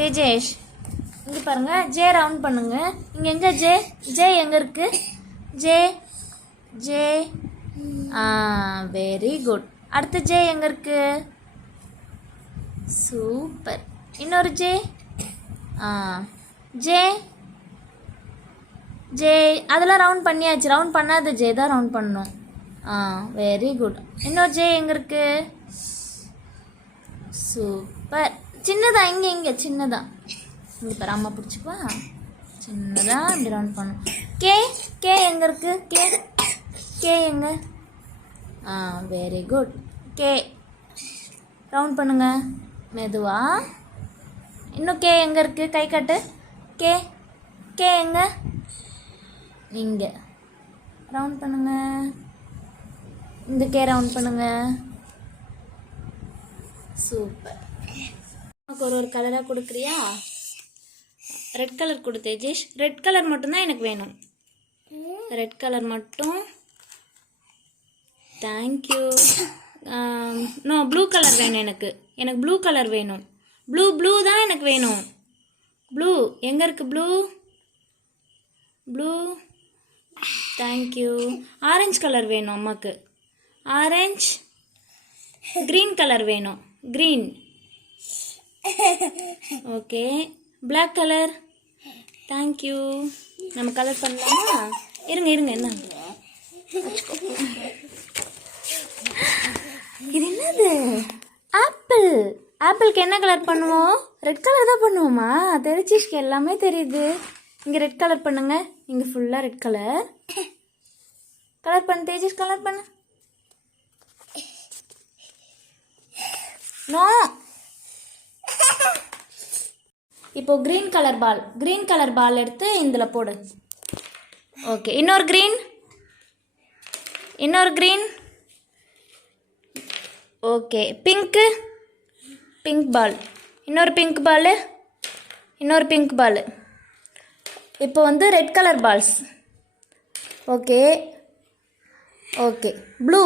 தேஜேஷ் இங்கே பாருங்க, J round பண்ணுங்க. இங்கே எங்கே ஜே? ஜே எங்கே இருக்கு? J J very good. அடுத்த ஜே எங்கே இருக்கு? சூப்பர். இன்னொரு ஜே. ஜே ஜே அதெல்லாம் ரவுண்ட் பண்ணியாச்சு. ரவுண்ட் பண்ணாத ஜே தான் ரவுண்ட் பண்ணணும். Very good. இன்னொரு ஜே எங்கே இருக்கு? சூப்பர். சின்னதா இங்கே சின்னதா இங்கே பாரு, அம்மா பிடிச்சிப்பா. சின்னதா இப்படி ரவுண்ட் பண்ணும். கே கே எங்கே இருக்கு? கே கே எங்கே? Very good. கே ரவுண்ட் பண்ணுங்க மெதுவா. இன்னும் கே எங்கே இருக்கு? கை காட்டு. கே கே எங்கே? இங்கே ரவுண்ட் பண்ணுங்க. இந்த கே ரவுண்ட் பண்ணுங்க. சூப்பர். உனக்கு ஒரு கலராக கொடுக்குறியா? ரெட் கலர் கொடு தேஜேஷ். ரெட் கலர் மட்டும்தான் எனக்கு வேணும். ரெட் கலர் மட்டும். தேங்க்யூ. நோ, ப்ளூ கலர் வேணும் எனக்கு. எனக்கு ப்ளூ கலர் வேணும். ப்ளூ தான் எனக்கு வேணும். ப்ளூ எங்கே இருக்கு? ப்ளூ. தேங்க்யூ. ஆரஞ்சு கலர் வேணும் அம்மாக்கு. ஆரஞ்சு. க்ரீன் கலர் வேணும். Green. Okay. Black colour. Thank you. நம்ம கலர் பண்ணலாமா? இருங்க என்ன இது என்னது? ஆப்பிள். ஆப்பிளுக்கு என்ன கலர் பண்ணுவோம்? ரெட் கலர் தான் பண்ணுவோமா? தெரிஞ்சிஷ்க்கு எல்லாமே தெரியுது. இங்கே ரெட் கலர் பண்ணுங்க. இங்கே ஃபுல்லாக ரெட் கலர். கலர் பண்ணு தேஜஸ், கலர் பண்ணு. நோ. இப்போ கிரீன் கலர் பால் எடுத்து இதில் போடு. ஓகே. இன்னொரு கிரீன். ஓகே. Pink ball. இன்னொரு பிங்க் பால். இப்போ வந்து red colour balls. Okay. Blue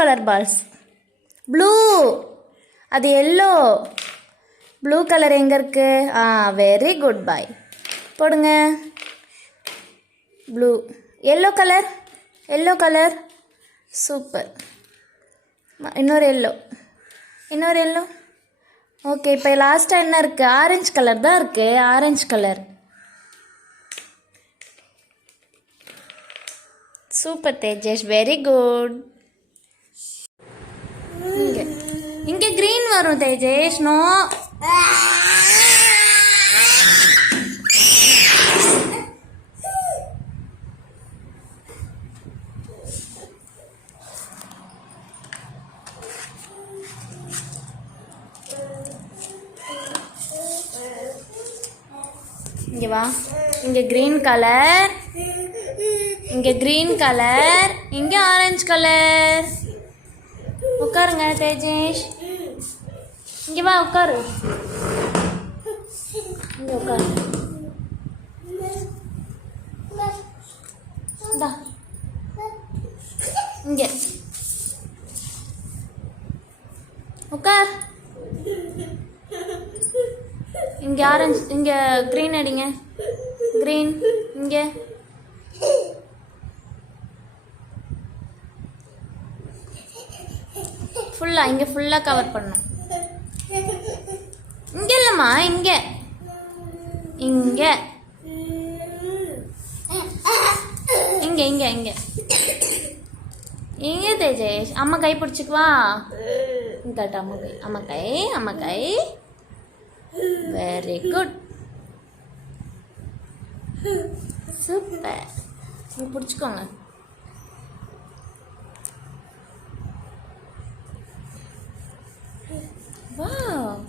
colour balls. Blue அது எல்லோ. ப்ளூ கலர் எங்கே இருக்கு? Very good boy. போடுங்க. ப்ளூ. Yellow colour. சூப்பர். இன்னொரு எல்லோ. ஓகே. இப்போ லாஸ்ட்டாக என்ன இருக்குது? ஆரஞ்சு கலர் தான் இருக்குது. Orange colour. Super Tejesh, very good. இங்கே கிரீன் வரும் தேஜேஷ். நோ. இங்கே வா. இங்கே கிரீன் கலர். இங்கே ஆரஞ்சு கலர். உட்காருங்க தேஜேஷ். இங்கே வா, உட்காரு. இங்கே உட்காரு. இங்கே உட்கார். இங்கே ஆரஞ்சு, இங்கே க்ரீன் அடிங்க. க்ரீன் இங்கே. ஃபுல்லாக இங்கே ஃபுல்லாக கவர் பண்ணணும். இங்கே இல்லைம்மா, இங்கே இங்கே இங்கே இங்கே இங்கே இங்கே தேஜேஷ். அம்மா கை பிடிச்சிக்குவா. காட்டு அம்மா கை. Very good. சூப்பர். பிடிச்சிக்கோங்க. வாவ்.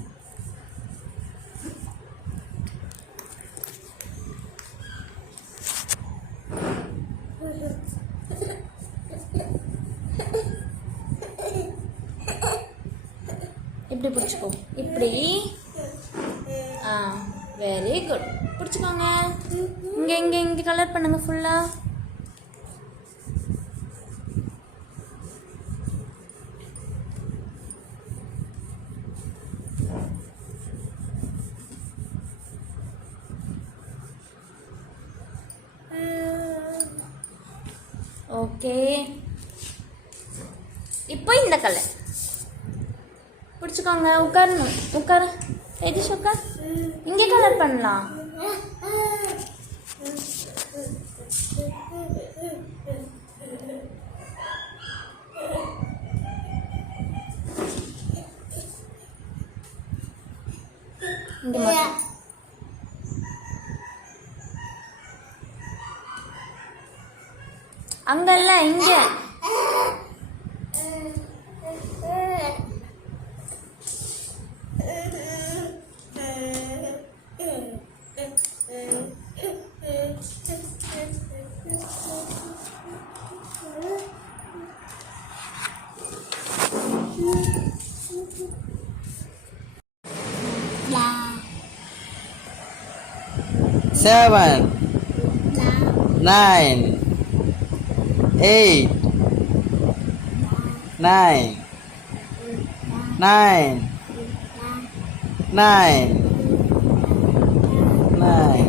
இப்படி பிடிச்சிக்கோ. இப்படி. Very good. பிடிச்சிக்கோங்க. இங்கே கலர் பண்ணுங்க ஃபுல்லா. ஓகே. இப்போ இந்த கலர் பிடிச்சிக்கோங்க. உட்காரணும். உட்காரு தேஜஸ் உட்கார். இங்கே கலர் பண்ணலாம். இங்கே மட்டும். அங்கல்ல இங்க. Seven, 9, 8, 9, 9, 9, 9.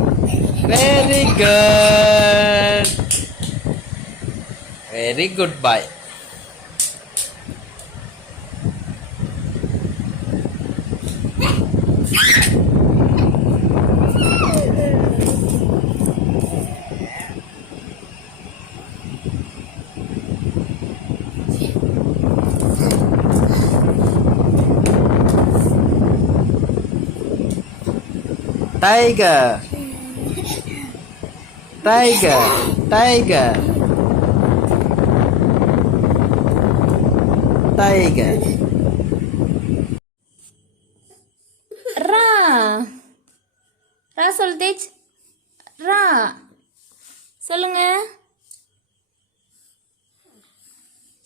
Very good. Very good, boy. Tiger, tiger, tiger, tiger. ரா ரா சொல்லு தேஜ். ரா சொல்லுங்க.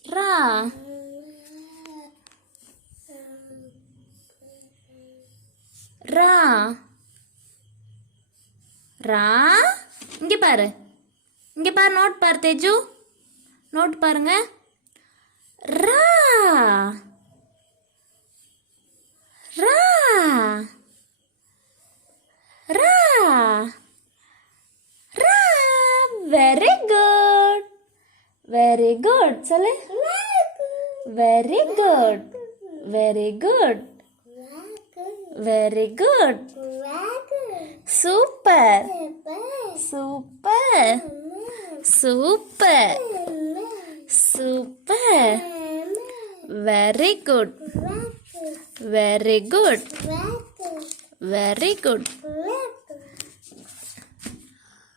ரா ரா ரா. இங்கே பாரு. இங்கே பாரு. நோட் பாரு தேஜு. நோட் பாருங்க. ரா ரா ரா ரா. Very good. Very good. சொல்லு. Very good. Very good. Very good. Super. Super. Super. Super. Very good. Very good. Very good.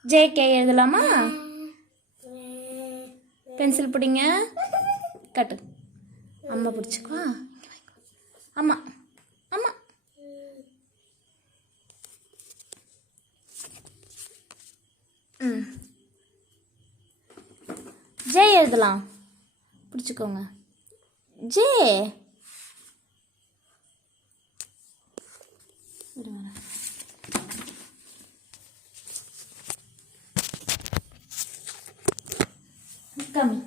J எழுதலாமா? பென்சில் பிடிங்க. கட்டு. அம்மா பிடிச்சிக்குவா. அம்மா அம்மா. ஜே எழுதலாம். பிடிச்சிக்கோங்க. ஜே. கம்மி.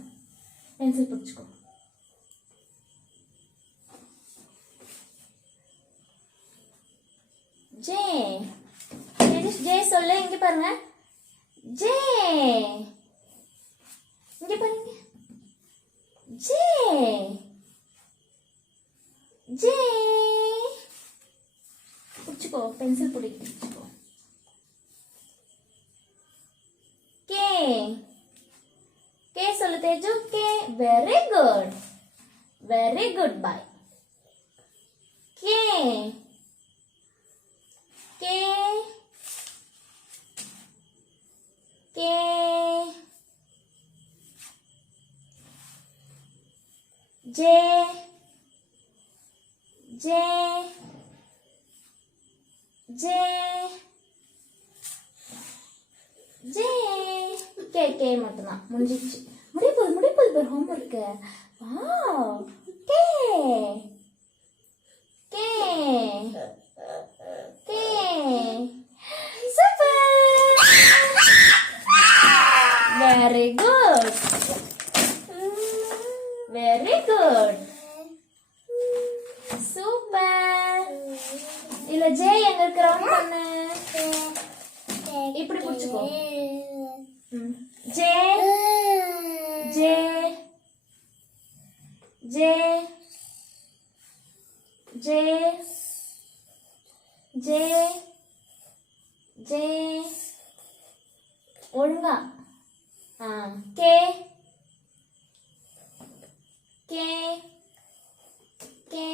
பென்சில் பிடிச்சிக்கோ. ஜே. ஜே சொல்லு. இங்க பாருங்க. ஜே. இங்க பாருங்க. ஜே. ஜே. பிடிச்சிக்கோ. பென்சில் பிடிச்சிக்கோ. கே. கே சொல்லு Teju. K. Very good. Very good boy. K. K. K. J. J. J. J. K. K மட்டும்தான். முடிஞ்சிச்சு. முடிப்போது homework. Wow. K. K. K. Super. Very good. Very good. Super. இல்ல J எங்க இருக்கு? Round பண்ணு. இப்படி பிடிச்சுக்கோ. ஜே. ஜே. ஜே ஜே ஒழுங்கா K K K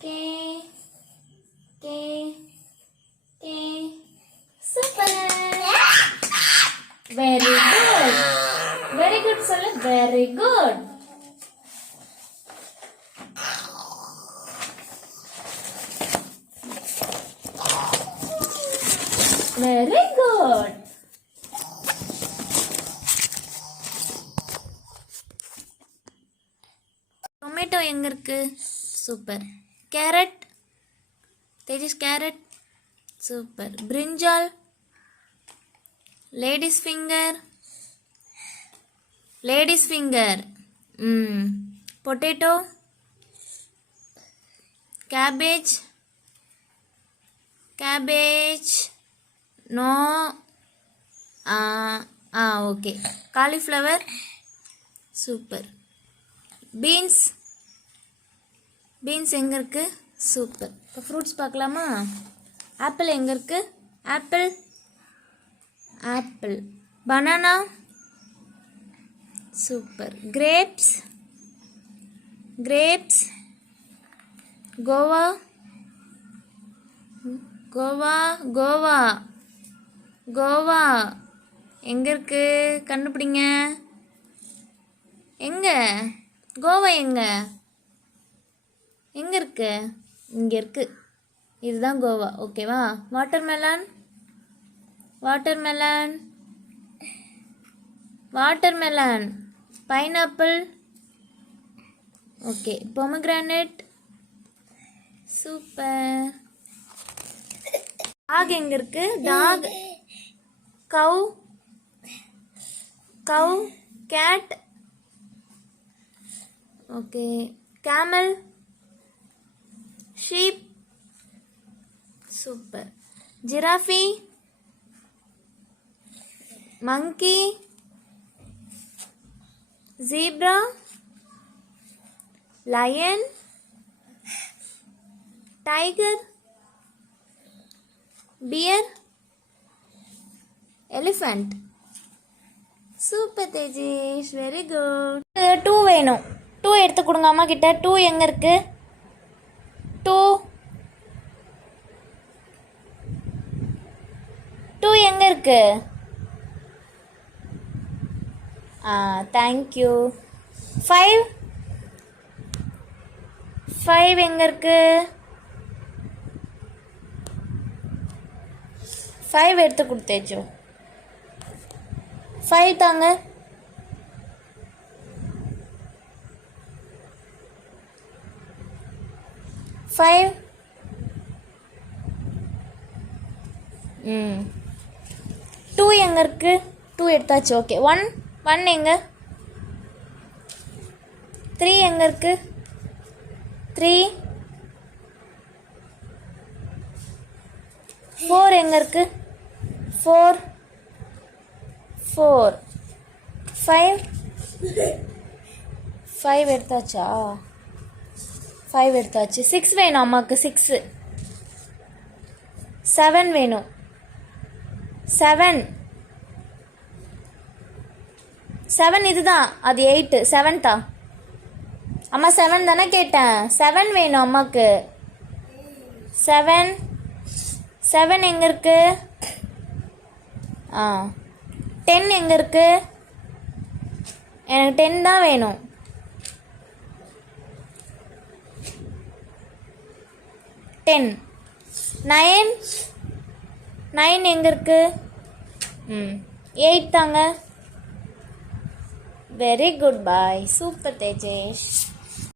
K K K super very good சொல்லு very good very good tomato எங்க இருக்கு super carrot Tejas carrot super பிரிஞ்சால் ladies finger potato cabbage no okay cauliflower super beans எங்கே இருக்கு super இப்போ fruits பார்க்கலாமா apple எங்கே இருக்கு apple banana super grapes guava எங்க இருக்கு கண்டுபிடிங்க எங்க கோவா எங்க இருக்கு இங்க இருக்கு இதுதான் கோவா ஓகேவா watermelon pineapple okay pomegranate super dog எங்க இருக்கு dog cow cat okay camel sheep super giraffe monkey zebra lion tiger bear elephant super Tejesh very good 2 வேணும் 2 எடுத்து கொடுங்க அம்மா கிட்ட 2 எங்க இருக்கு 2 எங்க இருக்கு தேங்க்யூ 5 எங்க இருக்கு 5 எடுத்து கொடுத்தேச்சோ 5 தாங்க 5 2 எங்க இருக்கு 2 எடுத்தாச்சு ஓகே 1 எங்க 3 எங்க இருக்கு 3 4 எங்க இருக்கு 4 5 எடுத்தாச்சா 5 எடுத்தாச்சு 6 வேணும் அம்மாக்கு 6 7 வேணும் 7 இதுதான் அது 8 7 அம்மா 7 தானே கேட்டேன் 7 வேணும் அம்மாக்கு 7 எங்க இருக்கு 10 எங்க இருக்கு எனக்கு 10 தான் வேணும் 9 எங்க இருக்கு 8 தாங்க வெரி குட் பாய் சூப்பர் தேஜேஷ்